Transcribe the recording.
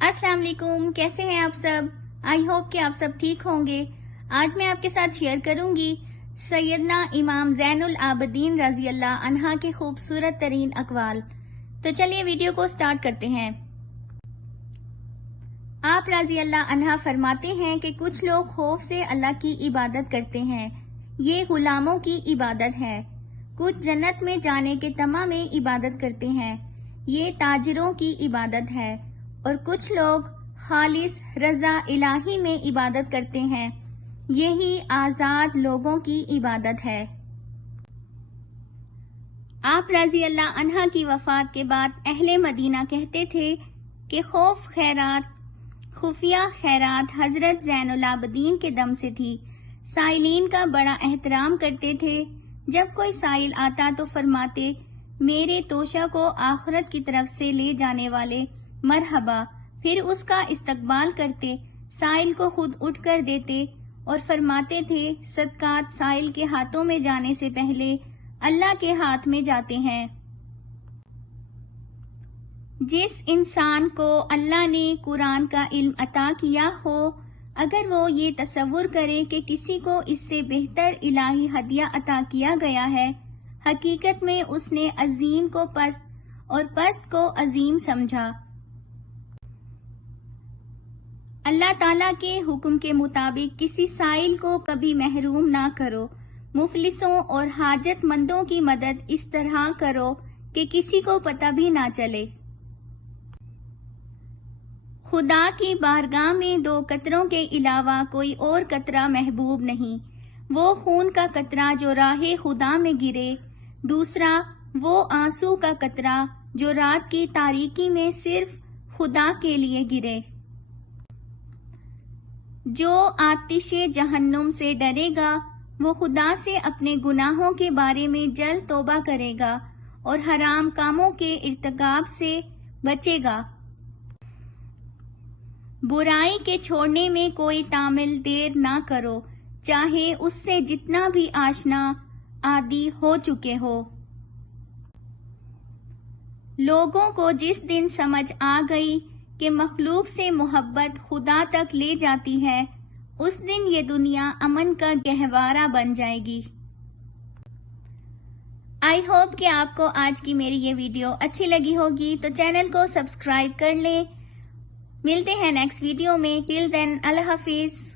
السلام علیکم، کیسے ہیں آپ سب؟ آئی ہوپ کہ آپ سب ٹھیک ہوں گے۔ آج میں آپ کے ساتھ شیئر کروں گی سیدنا امام زین العابدین رضی اللہ عنہ کے خوبصورت ترین اقوال۔ تو چلیے ویڈیو کو سٹارٹ کرتے ہیں۔ آپ رضی اللہ عنہ فرماتے ہیں کہ کچھ لوگ خوف سے اللہ کی عبادت کرتے ہیں، یہ غلاموں کی عبادت ہے۔ کچھ جنت میں جانے کے طمع میں عبادت کرتے ہیں، یہ تاجروں کی عبادت ہے۔ اور کچھ لوگ خالص رضا الہی میں عبادت کرتے ہیں، یہی آزاد لوگوں کی عبادت ہے۔ آپ رضی اللہ عنہ کی وفات کے بعد اہل مدینہ کہتے تھے کہ خفیہ خیرات حضرت زین العابدین کے دم سے تھی۔ سائلین کا بڑا احترام کرتے تھے، جب کوئی سائل آتا تو فرماتے، میرے توشہ کو آخرت کی طرف سے لے جانے والے مرحبا، پھر اس کا استقبال کرتے، سائل کو خود اٹھ کر دیتے اور فرماتے تھے، صدقات سائل کے ہاتھوں میں جانے سے پہلے اللہ کے ہاتھ میں جاتے ہیں۔ جس انسان کو اللہ نے قرآن کا علم عطا کیا ہو، اگر وہ یہ تصور کرے کہ کسی کو اس سے بہتر الہی ہدیہ عطا کیا گیا ہے، حقیقت میں اس نے عظیم کو پست اور پست کو عظیم سمجھا۔ اللہ تعالیٰ کے حکم کے مطابق کسی سائل کو کبھی محروم نہ کرو۔ مفلسوں اور حاجت مندوں کی مدد اس طرح کرو کہ کسی کو پتہ بھی نہ چلے۔ خدا کی بارگاہ میں 2 قطروں کے علاوہ کوئی اور قطرہ محبوب نہیں۔ وہ خون کا قطرہ جو راہ خدا میں گرے، دوسرا وہ آنسو کا قطرہ جو رات کی تاریکی میں صرف خدا کے لیے گرے۔ جو آتش جہنم سے ڈرے گا وہ خدا سے اپنے گناہوں کے بارے میں جلد توبہ کرے گا اور حرام کاموں کے ارتکاب سے بچے گا۔ برائی کے چھوڑنے میں کوئی تعمل دیر نہ کرو، چاہے اس سے جتنا بھی آشنا عادی ہو چکے ہو۔ لوگوں کو جس دن سمجھ آ گئی کہ مخلوق سے محبت خدا تک لے جاتی ہے، اس دن یہ دنیا امن کا گہوارہ بن جائے گی۔ آئی ہوپ کہ آپ کو آج کی میری یہ ویڈیو اچھی لگی ہوگی، تو چینل کو سبسکرائب کر لیں۔ ملتے ہیں نیکسٹ ویڈیو میں۔ ٹل دین اللہ حافظ۔